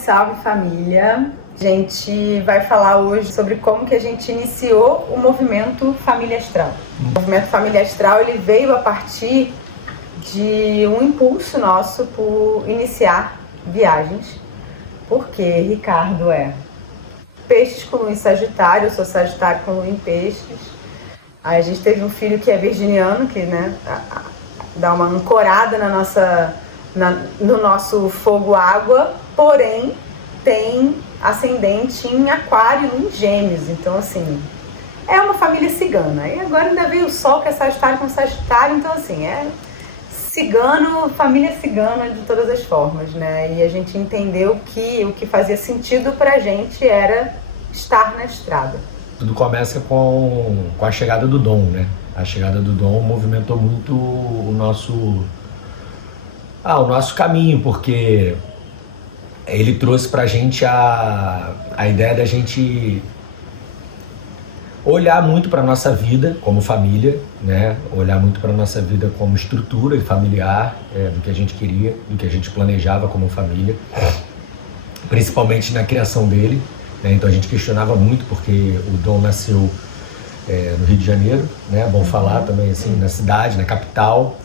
salve família! A gente vai falar hoje sobre como que a gente iniciou o movimento Família Astral. O movimento Família Astral ele veio a partir de um impulso nosso por iniciar viagens, porque Ricardo é Peixes com Lua em Sagitário, eu sou Sagitário com Lua em Peixes. Aí a gente teve um filho que é virginiano, que dá uma ancorada no nosso fogo-água, porém tem ascendente em Aquário e em Gêmeos. Então, assim, é uma família cigana. E agora ainda veio o Sol, que é Sagitário com Sagitário. Então, assim, é cigano, família cigana de todas as formas, né? E a gente entendeu que o que fazia sentido pra gente era estar na estrada. Tudo começa com a chegada do Dom, né? A chegada do Dom movimentou muito o nosso caminho, porque ele trouxe pra gente a ideia da gente olhar muito para nossa vida como família, né? Olhar muito para nossa vida como estrutura familiar, do que a gente queria, do que a gente planejava como família, principalmente na criação dele, né? Então a gente questionava muito porque o Dom nasceu no Rio de Janeiro, né? Bom falar também assim, na cidade, na capital,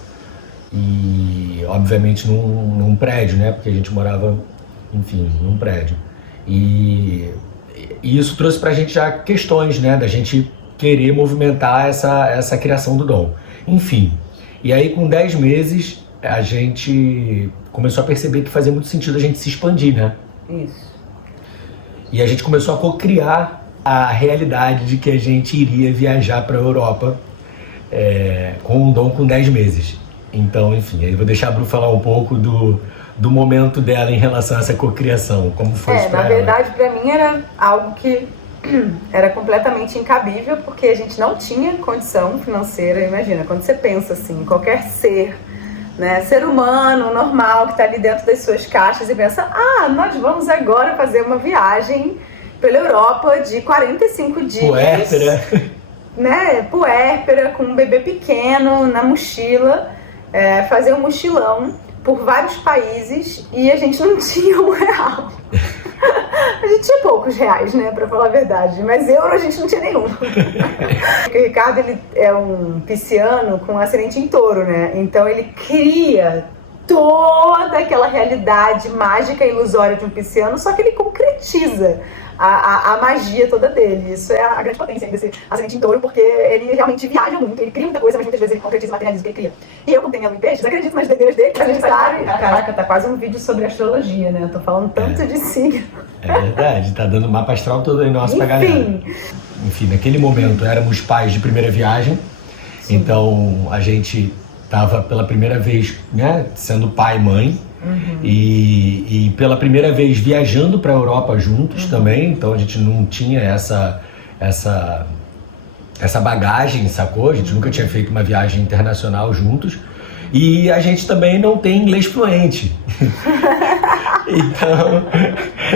e obviamente num prédio, né? Porque a gente morava, enfim, num prédio. E isso trouxe pra gente já questões, né, da gente querer movimentar essa criação do Dom. Enfim, e aí com 10 meses a gente começou a perceber que fazia muito sentido a gente se expandir, né? Isso. E a gente começou a co-criar a realidade de que a gente iria viajar para a Europa com o Dom com 10 meses. Então, enfim, aí eu vou deixar a Bru falar um pouco do momento dela em relação a essa cocriação, como foi isso pra ela? Na verdade, pra mim era algo que era completamente incabível, porque a gente não tinha condição financeira. Imagina, quando você pensa assim, qualquer ser, né, ser humano, normal, que tá ali dentro das suas caixas e pensa, nós vamos agora fazer uma viagem pela Europa de 45 dias. Puérpera. Né, puérpera, com um bebê pequeno na mochila, fazer um mochilão por vários países, e a gente não tinha R$1. A gente tinha poucos reais, né, pra falar a verdade, mas euro a gente não tinha nenhum. Porque o Ricardo, ele é um pisciano com ascendente em touro, né, então ele cria toda aquela realidade mágica e ilusória de um pisciano, só que ele concretiza a magia toda dele. Isso é a grande potência desse ascendente em touro, porque ele realmente viaja muito, ele cria muita coisa, mas muitas vezes ele concretiza, materializa o que ele cria. E eu, como tenho a Lua em Peixes, acredito nas dedeiras dele, que a gente sabe. Caraca, tá quase um vídeo sobre astrologia, né? Eu tô falando tanto de signo. É verdade, tá dando o mapa astral todo aí nosso pra galera. Enfim, naquele momento éramos pais de primeira viagem. Sim. Então a gente tava pela primeira vez, né, sendo pai e mãe. Uhum. E pela primeira vez viajando para a Europa juntos também, então a gente não tinha essa bagagem, sacou? A gente nunca tinha feito uma viagem internacional juntos, e a gente também não tem inglês fluente. Então,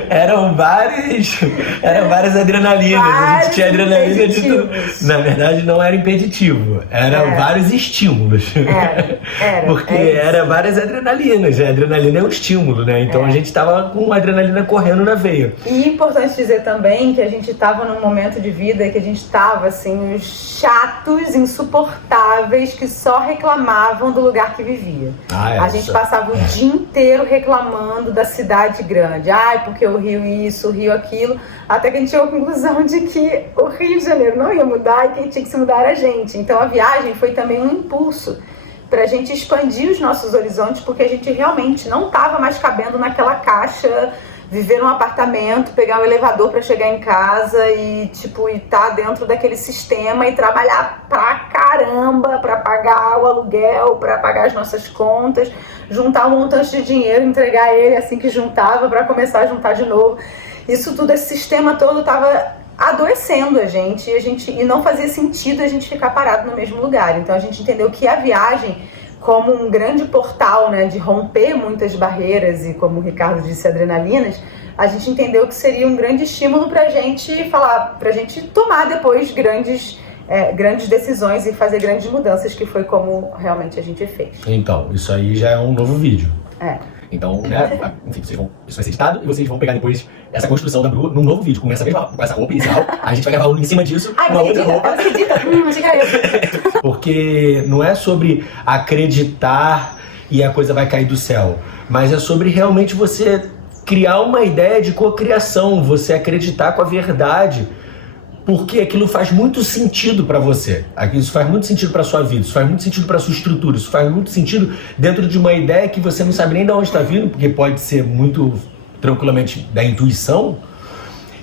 eram várias adrenalinas. A gente tinha adrenalina de tudo. Na verdade, não era impeditivo, eram vários estímulos. Porque era várias adrenalinas. A adrenalina é um estímulo, né? Então a gente tava com adrenalina correndo na veia. E é importante dizer também que a gente tava num momento de vida que a gente tava, assim, os chatos, insuportáveis, que só reclamavam do lugar que vivia. A gente passava o dia inteiro reclamando da cidade grande. Porque o Rio isso, o Rio aquilo. Até que a gente chegou à conclusão de que o Rio de Janeiro não ia mudar e quem tinha que se mudar era a gente. Então a viagem foi também um impulso pra gente expandir os nossos horizontes, porque a gente realmente não tava mais cabendo naquela caixa, viver num apartamento, pegar um elevador pra chegar em casa e tá dentro daquele sistema e trabalhar pra caramba pra pagar o aluguel, pra pagar as nossas contas, juntar um montante de dinheiro, entregar ele assim que juntava pra começar a juntar de novo. Isso tudo, esse sistema todo tava adoecendo a gente e não fazia sentido a gente ficar parado no mesmo lugar. Então a gente entendeu que a viagem, como um grande portal, né, de romper muitas barreiras e, como o Ricardo disse, adrenalinas, a gente entendeu que seria um grande estímulo pra gente tomar depois grandes decisões e fazer grandes mudanças, que foi como realmente a gente fez. Então, isso aí já é um novo vídeo. Então, né, enfim, isso vai ser editado e vocês vão pegar depois essa construção da Bru num novo vídeo, com essa roupa inicial. A gente vai gravar em cima disso, uma outra roupa. Porque não é sobre acreditar e a coisa vai cair do céu, mas é sobre realmente você criar uma ideia de cocriação, você acreditar com a verdade, porque aquilo faz muito sentido para você. Isso faz muito sentido para sua vida, isso faz muito sentido para sua estrutura, isso faz muito sentido dentro de uma ideia que você não sabe nem de onde está vindo, porque pode ser muito tranquilamente da intuição,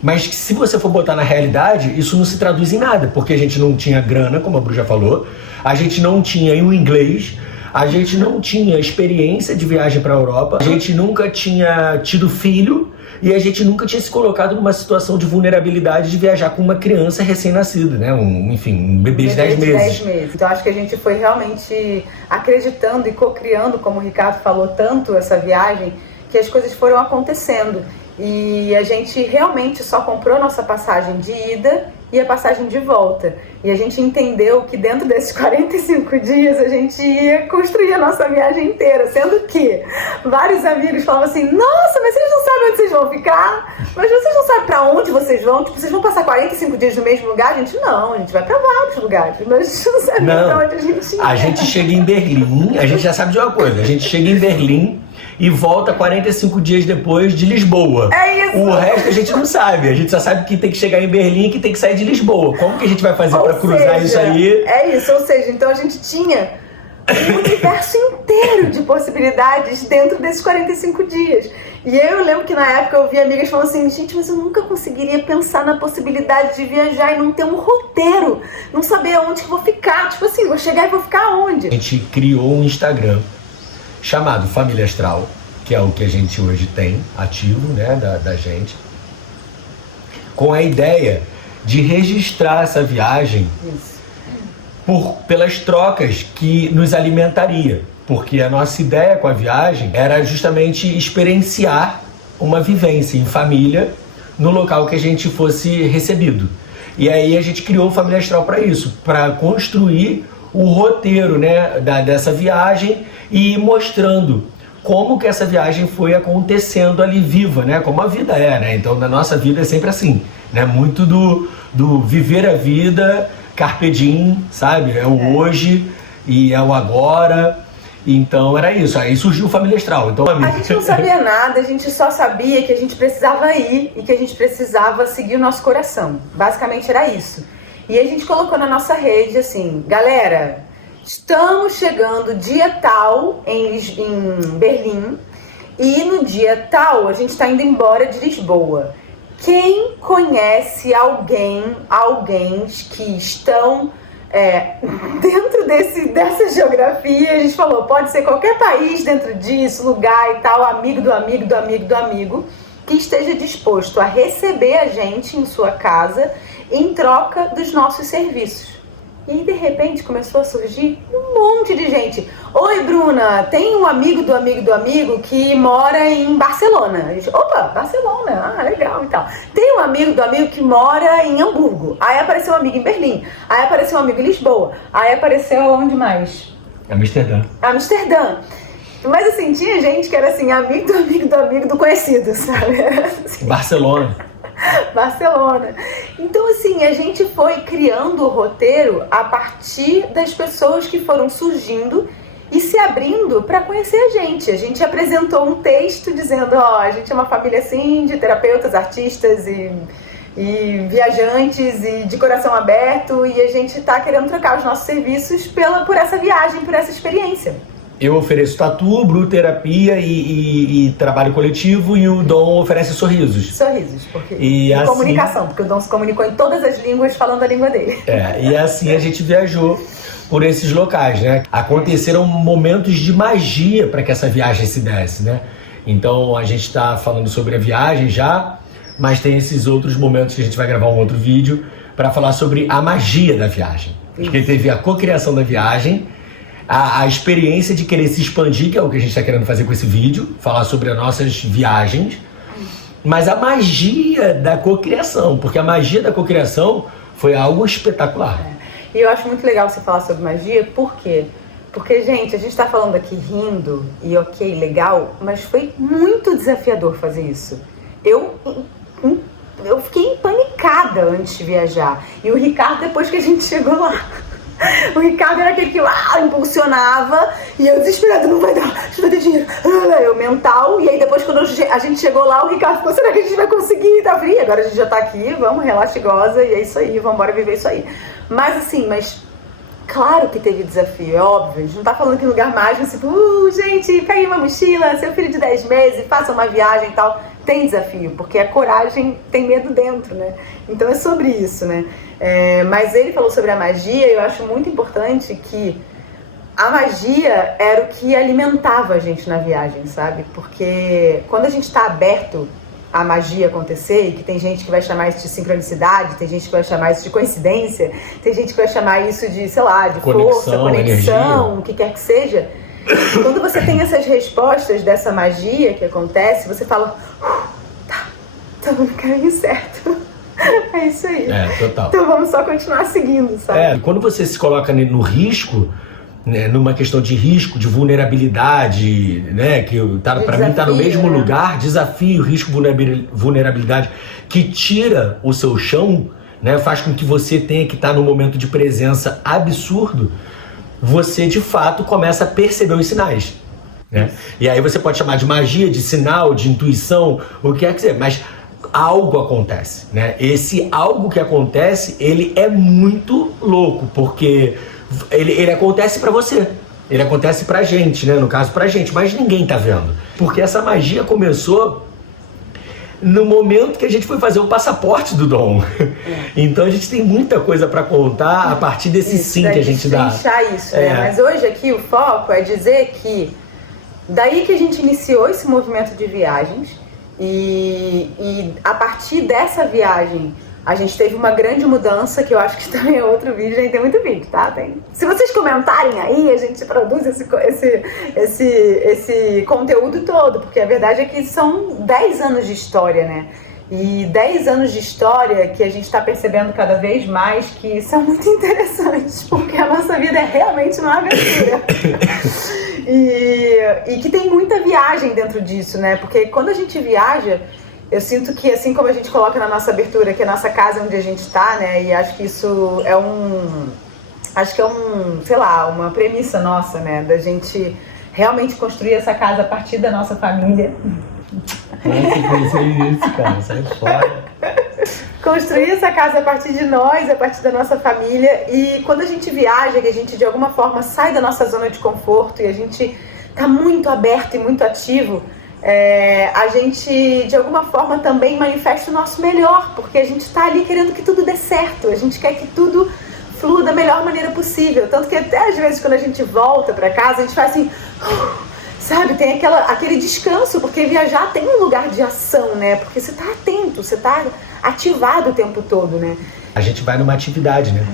mas que se você for botar na realidade, isso não se traduz em nada, porque a gente não tinha grana, como a Bru já falou, a gente não tinha o inglês, a gente não tinha experiência de viagem para a Europa, a gente nunca tinha tido filho e a gente nunca tinha se colocado numa situação de vulnerabilidade de viajar com uma criança recém-nascida, né? Um bebê de 10 meses. Então acho que a gente foi realmente acreditando e co-criando, como o Ricardo falou tanto, essa viagem, que as coisas foram acontecendo. E a gente realmente só comprou nossa passagem de ida e a passagem de volta. E a gente entendeu que dentro desses 45 dias a gente ia construir a nossa viagem inteira. Sendo que vários amigos falavam assim, nossa, mas vocês não sabem onde vocês vão ficar? Mas vocês não sabem pra onde vocês vão? Tipo, vocês vão passar 45 dias no mesmo lugar? A gente não, a gente vai pra vários lugares. Mas a gente não sabe pra onde a gente ia. A gente chega em Berlim, a gente já sabe de uma coisa, a gente chega em Berlim e volta 45 dias depois de Lisboa. É isso! O resto a gente não sabe, a gente só sabe que tem que chegar em Berlim e que tem que sair de Lisboa. Como que a gente vai fazer para cruzar isso aí? É isso, ou seja, então a gente tinha um universo inteiro de possibilidades dentro desses 45 dias. E eu lembro que na época eu vi amigas falando assim, gente, mas eu nunca conseguiria pensar na possibilidade de viajar e não ter um roteiro, não saber aonde que vou ficar. Tipo assim, vou chegar e vou ficar onde? A gente criou um Instagram chamado Família Astral, que é o que a gente hoje tem ativo, né, da gente, com a ideia de registrar essa viagem pelas trocas que nos alimentaria, porque a nossa ideia com a viagem era justamente experienciar uma vivência em família no local que a gente fosse recebido. E aí a gente criou o Família Astral para isso, para construir o roteiro, né, dessa viagem e mostrando como que essa viagem foi acontecendo ali viva, né, como a vida é, né? Então na nossa vida é sempre assim, né, muito do viver a vida, carpe diem, sabe? É o hoje e é o agora. Então era isso, aí surgiu o Família Astral. Então, a gente não sabia nada, a gente só sabia que a gente precisava ir e que a gente precisava seguir o nosso coração. Basicamente era isso. E a gente colocou na nossa rede assim, galera, estamos chegando dia tal em Berlim e no dia tal a gente está indo embora de Lisboa. Quem conhece alguém que estão dentro dessa geografia? A gente falou, pode ser qualquer país dentro disso, lugar e tal, amigo do amigo do amigo do amigo, que esteja disposto a receber a gente em sua casa em troca dos nossos serviços. E de repente começou a surgir um monte de gente. Oi, Bruna, tem um amigo do amigo do amigo que mora em Barcelona. A gente, opa, Barcelona, legal e tal. Tem um amigo do amigo que mora em Hamburgo. Aí apareceu um amigo em Berlim. Aí apareceu um amigo em Lisboa. Aí apareceu onde mais? Amsterdã. Mas assim, tinha gente que era assim, amigo do amigo do amigo do conhecido, sabe? Assim. Barcelona. Então assim, a gente foi criando o roteiro a partir das pessoas que foram surgindo e se abrindo para conhecer a gente. A gente apresentou um texto dizendo, a gente é uma família assim de terapeutas, artistas e viajantes e de coração aberto, e a gente está querendo trocar os nossos serviços por essa viagem, por essa experiência. Eu ofereço tatu, Bru terapia e trabalho coletivo, e o Dom oferece sorrisos. Porque e assim, comunicação, porque o Dom se comunicou em todas as línguas falando a língua dele. E assim a gente viajou por esses locais, né? Aconteceram momentos de magia para que essa viagem se desse, né? Então a gente está falando sobre a viagem já, mas tem esses outros momentos que a gente vai gravar um outro vídeo para falar sobre a magia da viagem. Porque teve a cocriação da viagem, a experiência de querer se expandir, que é o que a gente está querendo fazer com esse vídeo, falar sobre as nossas viagens, mas a magia da cocriação, porque a magia da cocriação foi algo espetacular. E eu acho muito legal você falar sobre magia, por quê? Porque, gente, a gente tá falando aqui rindo e ok, legal, mas foi muito desafiador fazer isso. Eu fiquei empanicada antes de viajar. E o Ricardo, depois que a gente chegou lá, o Ricardo era aquele que impulsionava e eu desesperada, não vai dar, a gente vai ter dinheiro. Eu mental, e aí depois quando a gente chegou lá, o Ricardo ficou, será que a gente vai conseguir? Tá frio, agora a gente já tá aqui, vamos, relaxa e goza, e é isso aí, vamos embora viver isso aí. Mas assim, claro que teve desafio, é óbvio. A gente não tá falando que em lugar mágico, tipo, gente, pegue uma mochila, seu filho de 10 meses, faça uma viagem e tal. Tem desafio, porque a coragem tem medo dentro, né? Então é sobre isso, né? Mas ele falou sobre a magia, e eu acho muito importante que a magia era o que alimentava a gente na viagem, sabe? Porque quando a gente tá aberto a magia acontecer, e que tem gente que vai chamar isso de sincronicidade, tem gente que vai chamar isso de coincidência, tem gente que vai chamar isso de, sei lá, de força, conexão, o que quer que seja. Quando você tem essas respostas dessa magia que acontece, você fala, tá no caminho certo. É isso aí. Total. Então vamos só continuar seguindo, sabe? Quando você se coloca no risco, né, numa questão de risco, de vulnerabilidade, né, que para mim tá no mesmo lugar, desafio, risco, vulnerabilidade, que tira o seu chão, né, faz com que você tenha que estar num momento de presença absurdo, você de fato começa a perceber os sinais, né? E aí você pode chamar de magia, de sinal, de intuição, o que quer que seja, mas algo acontece, né? Esse algo que acontece, ele é muito louco, porque ele acontece pra você, ele acontece pra gente, né? No caso pra gente, mas ninguém tá vendo, porque essa magia começou no momento que a gente foi fazer o passaporte do Dom. Então a gente tem muita coisa para contar a partir desse sim que a gente dá. Isso, né? Mas hoje aqui o foco é dizer que daí que a gente iniciou esse movimento de viagens e a partir dessa viagem a gente teve uma grande mudança, que eu acho que também é outro vídeo, a gente tem muito vídeo, tá? Se vocês comentarem aí, a gente produz esse conteúdo todo, porque a verdade é que são 10 anos de história, né? E 10 anos de história que a gente está percebendo cada vez mais que são muito interessantes, porque a nossa vida é realmente uma aventura. E que tem muita viagem dentro disso, né? Porque quando a gente viaja, eu sinto que, assim como a gente coloca na nossa abertura, que é a nossa casa onde a gente está, né? E acho que isso é sei lá, uma premissa nossa, né? Da gente realmente construir essa casa a partir da nossa família. Nossa, pensei nisso, cara. Sai fora. Construir essa casa a partir de nós, a partir da nossa família. E quando a gente viaja, que a gente de alguma forma sai da nossa zona de conforto e a gente tá muito aberto e muito ativo, a gente de alguma forma também manifesta o nosso melhor, porque a gente está ali querendo que tudo dê certo, a gente quer que tudo flua da melhor maneira possível, tanto que até às vezes quando a gente volta para casa, a gente faz assim, sabe, tem aquele descanso, porque viajar tem um lugar de ação, né, porque você está atento, você está ativado o tempo todo, né. A gente vai numa atividade, né.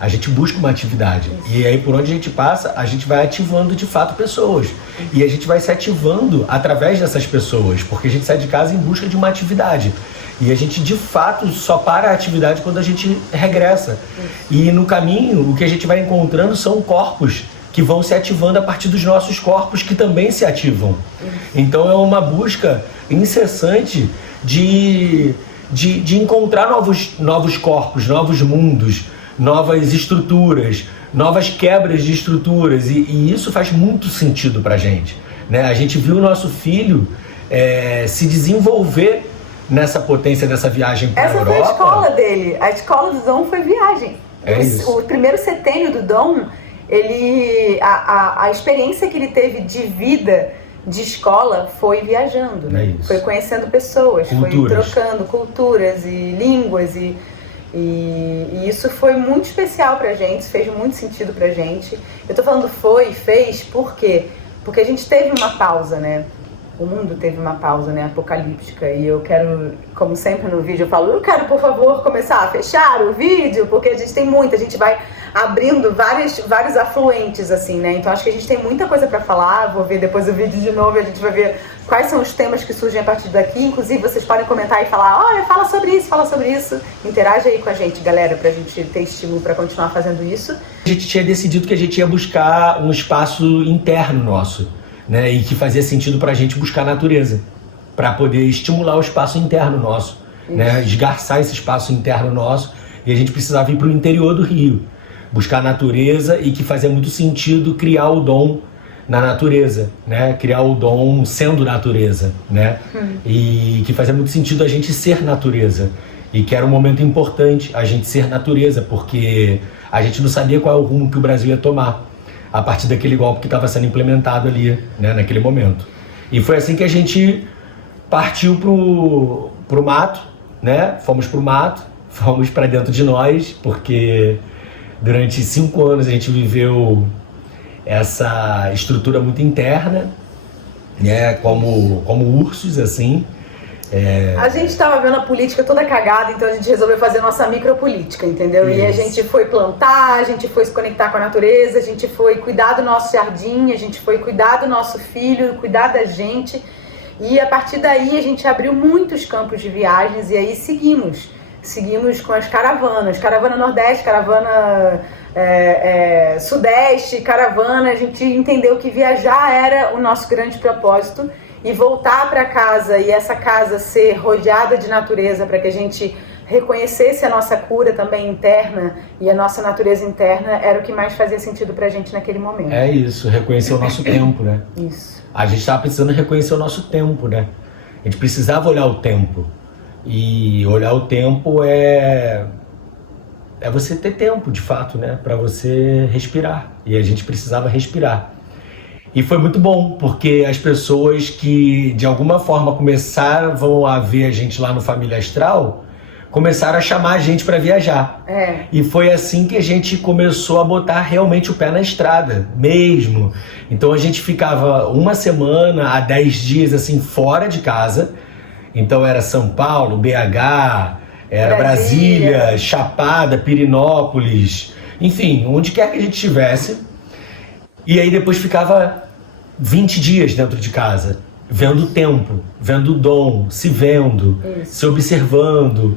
A gente busca uma atividade. Isso. E aí, por onde a gente passa, a gente vai ativando de fato pessoas. E a gente vai se ativando através dessas pessoas, porque a gente sai de casa em busca de uma atividade. E a gente, de fato, só para a atividade quando a gente regressa. E no caminho, o que a gente vai encontrando são corpos que vão se ativando a partir dos nossos corpos, que também se ativam. Então, é uma busca incessante de encontrar novos corpos, novos mundos, novas estruturas, novas quebras de estruturas, e isso faz muito sentido pra gente, né? A gente viu o nosso filho se desenvolver nessa potência dessa viagem para a Europa. Essa foi a escola dele, a escola do Dom foi viagem. O primeiro setênio do Dom, a experiência que ele teve de vida, de escola, foi viajando, né? Foi conhecendo pessoas, culturas. Foi trocando culturas e línguas e isso foi muito especial pra gente, fez muito sentido pra gente. Eu tô falando fez, por quê? Porque a gente teve uma pausa, né? O mundo teve uma pausa, né, apocalíptica, e eu quero, como sempre no vídeo eu falo, eu quero, por favor, começar a fechar o vídeo, porque a gente tem muito, a gente vai abrindo vários afluentes, assim, né? Então acho que a gente tem muita coisa para falar. Vou ver depois o vídeo de novo e a gente vai ver quais são os temas que surgem a partir daqui. Inclusive, vocês podem comentar e falar, olha, fala sobre isso. Interage aí com a gente, galera, pra gente ter estímulo para continuar fazendo isso. A gente tinha decidido que a gente ia buscar um espaço interno nosso, né? E que fazia sentido pra gente buscar a natureza, para poder estimular o espaço interno nosso, né? Esgarçar esse espaço interno nosso. E a gente precisava ir para o interior do Rio, buscar a natureza, e que fazia muito sentido criar o dom na natureza, né? Criar o dom sendo natureza, né? E que fazia muito sentido a gente ser natureza. E que era um momento importante a gente ser natureza, porque a gente não sabia qual é o rumo que o Brasil ia tomar a partir daquele golpe que estava sendo implementado ali, né? Naquele momento. E foi assim que a gente partiu pro mato, né? Fomos pro mato. Fomos para dentro de nós, porque durante 5 anos a gente viveu essa estrutura muito interna, né? Como ursos, assim. A gente estava vendo a política toda cagada, então a gente resolveu fazer nossa micropolítica, entendeu? Isso. E a gente foi plantar, a gente foi se conectar com a natureza, a gente foi cuidar do nosso jardim, a gente foi cuidar do nosso filho, cuidar da gente. E a partir daí a gente abriu muitos campos de viagens e aí seguimos com as caravanas, caravana Nordeste, caravana Sudeste, caravana. A gente entendeu que viajar era o nosso grande propósito e voltar para casa e essa casa ser rodeada de natureza para que a gente reconhecesse a nossa cura também interna e a nossa natureza interna era o que mais fazia sentido pra gente naquele momento. É isso, reconhecer o nosso tempo, né? Isso. A gente estava precisando reconhecer o nosso tempo, né? A gente precisava olhar o tempo. E olhar o tempo é você ter tempo, de fato, né? Para você respirar. E a gente precisava respirar. E foi muito bom, porque as pessoas que de alguma forma começaram a ver a gente lá no Família Astral, começaram a chamar a gente para viajar. E foi assim que a gente começou a botar realmente o pé na estrada, mesmo. Então a gente ficava 1 semana a 10 dias assim fora de casa. Então era São Paulo, BH, era Brasília, Chapada, Pirinópolis, enfim, onde quer que a gente estivesse. E aí depois ficava 20 dias dentro de casa, vendo o tempo, vendo o dom, se vendo, se observando,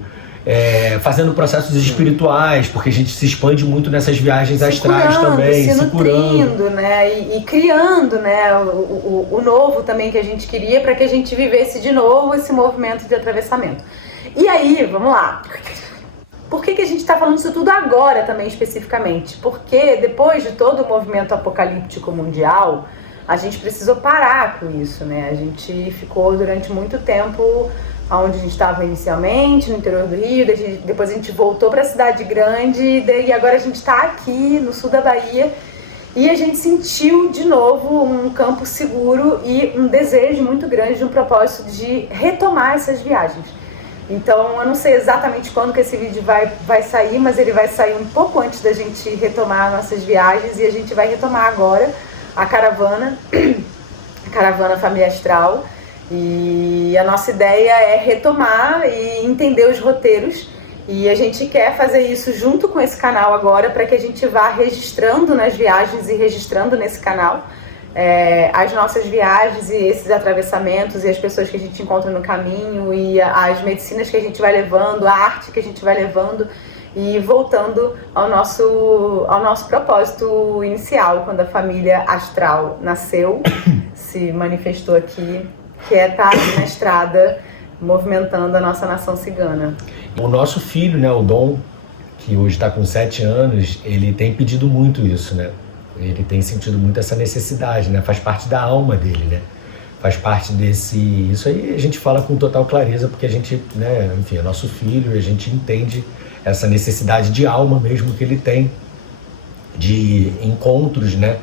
fazendo processos espirituais, porque a gente se expande muito nessas viagens astrais também, se curando, né? E criando, né? O novo também que a gente queria para que a gente vivesse de novo esse movimento de atravessamento. E aí, vamos lá. Por que a gente está falando isso tudo agora também especificamente? Porque depois de todo o movimento apocalíptico mundial, a gente precisou parar com isso, né? A gente ficou durante muito tempo onde a gente estava inicialmente, no interior do Rio, depois a gente voltou para a cidade grande e agora a gente está aqui no sul da Bahia e a gente sentiu de novo um campo seguro e um desejo muito grande, um propósito de retomar essas viagens. Então eu não sei exatamente quando que esse vídeo vai sair, mas ele vai sair um pouco antes da gente retomar nossas viagens e a gente vai retomar agora a caravana Família Astral. E a nossa ideia é retomar e entender os roteiros e a gente quer fazer isso junto com esse canal agora para que a gente vá registrando nas viagens e registrando nesse canal as nossas viagens e esses atravessamentos e as pessoas que a gente encontra no caminho e as medicinas que a gente vai levando, a arte que a gente vai levando e voltando ao nosso propósito inicial, quando a família astral nasceu, se manifestou aqui, que é estar na estrada, movimentando a nossa nação cigana. O nosso filho, né, o Dom, que hoje está com 7 anos, ele tem pedido muito isso, né? Ele tem sentido muito essa necessidade, né? Faz parte da alma dele, né? Faz parte desse... Isso aí a gente fala com total clareza, porque a gente, né, enfim, é nosso filho e a gente entende essa necessidade de alma mesmo que ele tem, de encontros, né?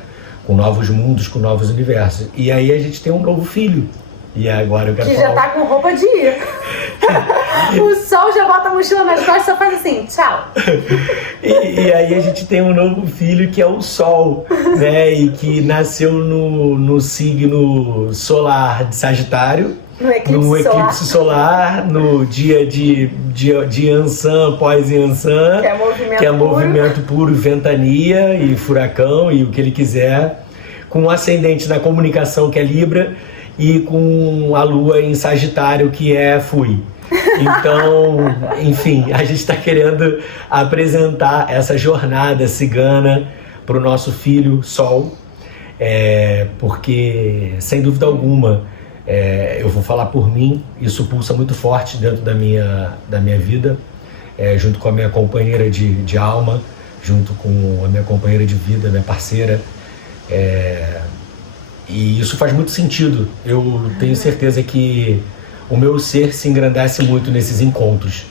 Com novos mundos, com novos universos. E aí a gente tem um novo filho. E agora eu quero que falar... já tá com roupa de ir. O sol já bota a mochila nas costas e só faz assim, tchau. E aí a gente tem um novo filho que é o Sol, né? E que nasceu no signo solar de Sagitário. no eclipse solar, no dia de Yansan, pós-Yansan, que é movimento puro, ventania e furacão e o que ele quiser, com um ascendente na comunicação, que é Libra, e com a lua em Sagitário, que é Fui. Então, enfim, a gente está querendo apresentar essa jornada cigana para o nosso filho Sol, porque, sem dúvida alguma, eu vou falar por mim, isso pulsa muito forte dentro da minha vida, junto com a minha companheira de alma, junto com a minha companheira de vida, minha parceira, e isso faz muito sentido. Eu tenho certeza que o meu ser se engrandece muito nesses encontros.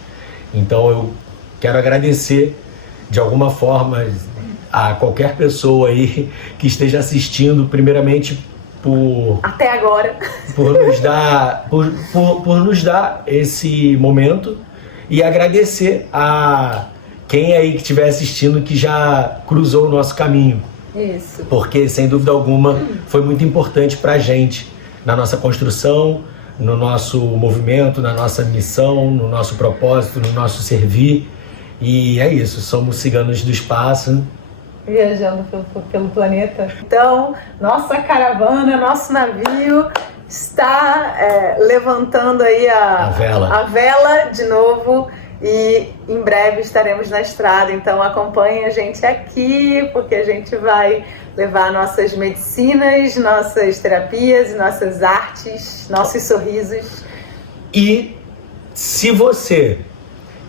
Então eu quero agradecer de alguma forma a qualquer pessoa aí que esteja assistindo, primeiramente até agora, por nos dar esse momento, e agradecer a quem aí que estiver assistindo que já cruzou o nosso caminho. Isso. Porque, sem dúvida alguma, foi muito importante pra gente na nossa construção, no nosso movimento, na nossa missão, no nosso propósito, no nosso servir. E é isso, somos ciganos do espaço. Viajando pelo planeta. Então, nossa caravana, nosso navio está levantando aí a vela de novo, e em breve estaremos na estrada. Então acompanhe a gente aqui, porque a gente vai levar nossas medicinas, nossas terapias, nossas artes, nossos sorrisos. E se você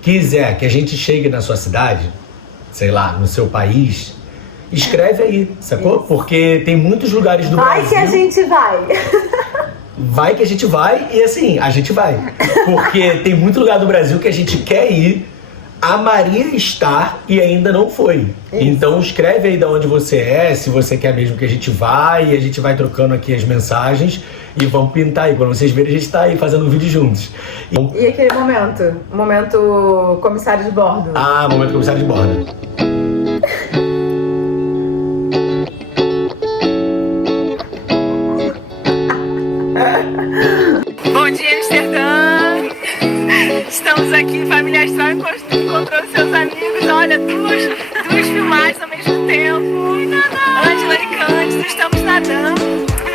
quiser que a gente chegue na sua cidade, sei lá, no seu país, escreve aí, sacou? Isso. Porque tem muitos lugares do Brasil... Vai que a gente vai! Vai que a gente vai, e assim, a gente vai. Porque tem muito lugar do Brasil que a gente quer ir, amaria estar e ainda não foi. Isso. Então escreve aí de onde você é, se você quer mesmo que a gente vá, e a gente vai trocando aqui as mensagens e vamos pintar aí. Quando vocês verem, a gente tá aí fazendo um vídeo juntos. E aquele momento comissário de bordo. Ah, momento comissário de bordo. Bom dia, Amsterdã! Estamos aqui em Família Astral, encontrando seus amigos. Olha, duas filmagens ao mesmo tempo. Ângela e Cândido, estamos nadando.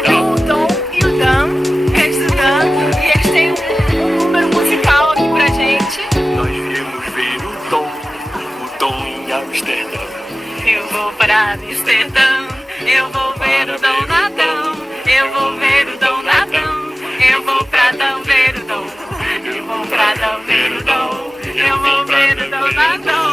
O Dom e o Dan, Cândido e Dan, e eles têm um número musical aqui pra gente. Nós viemos ver o Dom em Amsterdã. Eu vou para Amsterdã, eu vou ver o Dom nadão. Eu vou ver o Dom nadão. Eu vou pra Dom ver o Dom. Eu vou pra Dom ver o Dom. Eu vou ver o Dom nadão.